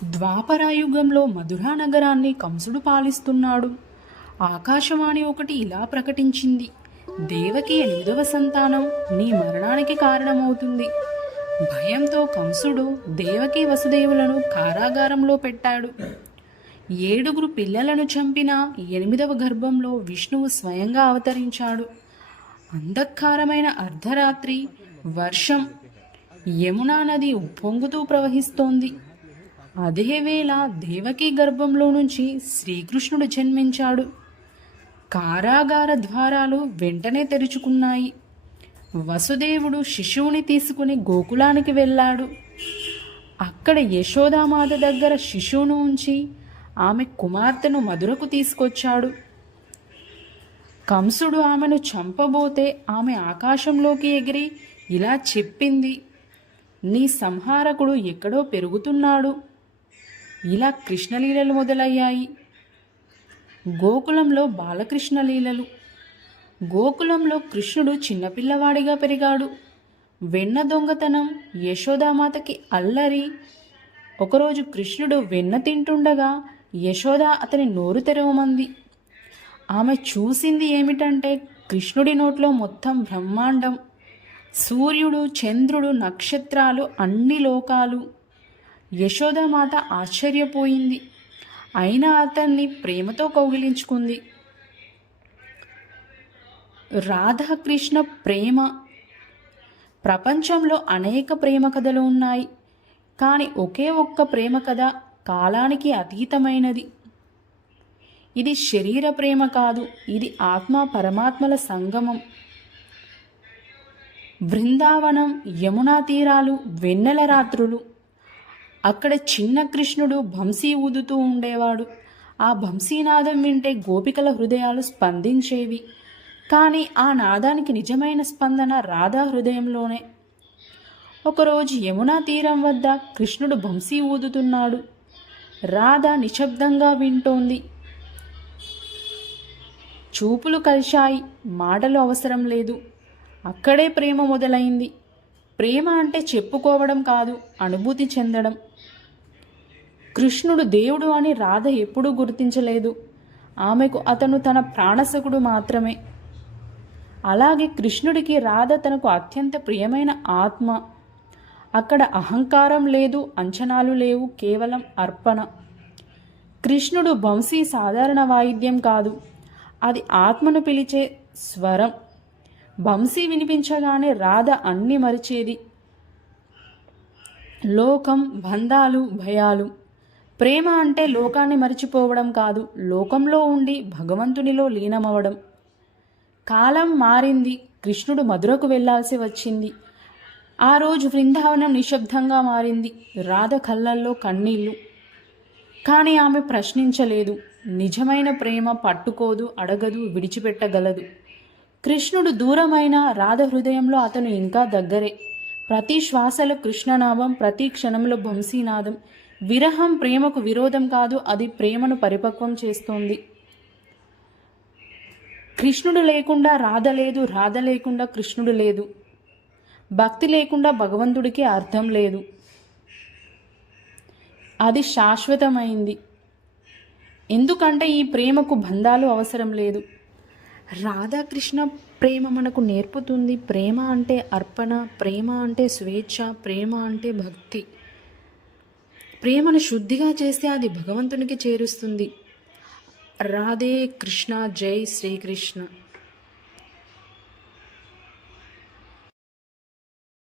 ద్వాపరాయుగంలో మధురా నగరాన్ని కంసుడు పాలిస్తున్నాడు. ఆకాశవాణి ఒకటి ఇలా ప్రకటించింది: దేవకి 8వ సంతానం నీ మరణానికి కారణమవుతుంది. భయంతో కంసుడు దేవకి వసుదేవులను కారాగారంలో పెట్టాడు. 7 పిల్లలను చంపిన 8వ గర్భంలో విష్ణువు స్వయంగా అవతరించాడు. అంధకారమైన అర్ధరాత్రి, వర్షం, యమునా నది ఉప్పొంగుతూ ప్రవహిస్తోంది. అదేవేళ దేవకి గర్భంలో నుంచి శ్రీకృష్ణుడు జన్మించాడు. కారాగార ద్వారాలు వెంటనే తెరుచుకున్నాయి. వసుదేవుడు శిశువుని తీసుకుని గోకులానికి వెళ్ళాడు. అక్కడ యశోదామాత దగ్గర శిశువును ఉంచి ఆమె కుమార్తెను మధురకు తీసుకొచ్చాడు. కంసుడు ఆమెను చంపబోతే ఆమె ఆకాశంలోకి ఎగిరి ఇలా చెప్పింది: నీ సంహారకుడు ఎక్కడో పెరుగుతున్నాడు. ఇలా కృష్ణలీలలు మొదలయ్యాయి. గోకులంలో బాలకృష్ణ లీలలు. గోకులంలో కృష్ణుడు చిన్నపిల్లవాడిగా పెరిగాడు. వెన్న దొంగతనం, యశోదామాతకి అల్లరి. ఒకరోజు కృష్ణుడు వెన్న తింటుండగా యశోద అతని నోరు తెరవమంది. ఆమె చూసింది ఏమిటంటే కృష్ణుడి నోట్లో మొత్తం బ్రహ్మాండం, సూర్యుడు, చంద్రుడు, నక్షత్రాలు, అన్ని లోకాలు. యశోదామాత ఆశ్చర్యపోయింది. అయినా అతన్ని ప్రేమతో కౌగిలించుకుంది. రాధాకృష్ణ ప్రేమ. ప్రపంచంలో అనేక ప్రేమ కథలు ఉన్నాయి, కానీ ఒకే ఒక్క ప్రేమ కథ కాలానికి అతీతమైనది. ఇది శరీర ప్రేమ కాదు, ఇది ఆత్మ పరమాత్మల సంగమం. బృందావనం, యమునా తీరాలు, వెన్నెల రాత్రులు. అక్కడ చిన్న కృష్ణుడు బంసీ ఊదుతూ ఉండేవాడు. ఆ బంసీనాదం వింటే గోపికల హృదయాలు స్పందించేవి. కానీ ఆ నాదానికి నిజమైన స్పందన రాధా హృదయంలోనే. ఒకరోజు యమునా తీరం వద్ద కృష్ణుడు బంసీ ఊదుతున్నాడు. రాధ నిశ్శబ్దంగా వింటోంది. చూపులు కలిశాయి, మాటలు అవసరం లేదు. అక్కడే ప్రేమ మొదలైంది. ప్రేమ అంటే చెప్పుకోవడం కాదు, అనుభూతి చెందడం. కృష్ణుడు దేవుడు అని రాధ ఎప్పుడూ గుర్తించలేదు. ఆమెకు అతను తన ప్రాణసకుడు మాత్రమే. అలాగే కృష్ణుడికి రాధ తనకు అత్యంత ప్రియమైన ఆత్మ. అక్కడ అహంకారం లేదు, అంచనాలు లేవు, కేవలం అర్పణ. కృష్ణుడు బంసీ సాధారణ వాయిద్యం కాదు, అది ఆత్మను పిలిచే స్వరం. బంసీ వినిపించగానే రాధ అన్ని మరిచేది. లోకం, బంధాలు, భయాలు. ప్రేమ అంటే లోకాన్ని మరిచిపోవడం కాదు, లోకంలో ఉండి భగవంతునిలో లీనమవడం. కాలం మారింది. కృష్ణుడు మధురకు వెళ్లాల్సి వచ్చింది. ఆ రోజు బృందావనం నిశ్శబ్దంగా మారింది. రాధ కళ్ళల్లో కన్నీళ్లు. కానీ ఆమె ప్రశ్నించలేదు. నిజమైన ప్రేమ పట్టుకోదు, అడగదు, విడిచిపెట్టగలదు. కృష్ణుడు దూరమైన రాధ హృదయంలో అతను ఇంకా దగ్గరే. ప్రతి శ్వాసలో కృష్ణనామం, ప్రతి క్షణంలో బంసీనాదం. విరహం ప్రేమకు విరోధం కాదు, అది ప్రేమను పరిపక్వం చేస్తోంది. కృష్ణుడు లేకుండా రాధ లేదు, రాధ లేకుండా కృష్ణుడు లేదు. భక్తి లేకుండా భగవంతుడికి అర్థం లేదు. అది శాశ్వతమైంది. ఎందుకంటే ఈ ప్రేమకు బంధాలు అవసరం లేదు. రాధాకృష్ణ ప్రేమ మనకు నేర్పుతుంది ప్రేమ అంటే అర్పణ, ప్రేమ అంటే స్వేచ్ఛ, ప్రేమ అంటే భక్తి. ప్రేమను శుద్ధిగా చేస్తే అది భగవంతునికి చేరుస్తుంది. రాధే కృష్ణ. జై శ్రీకృష్ణ.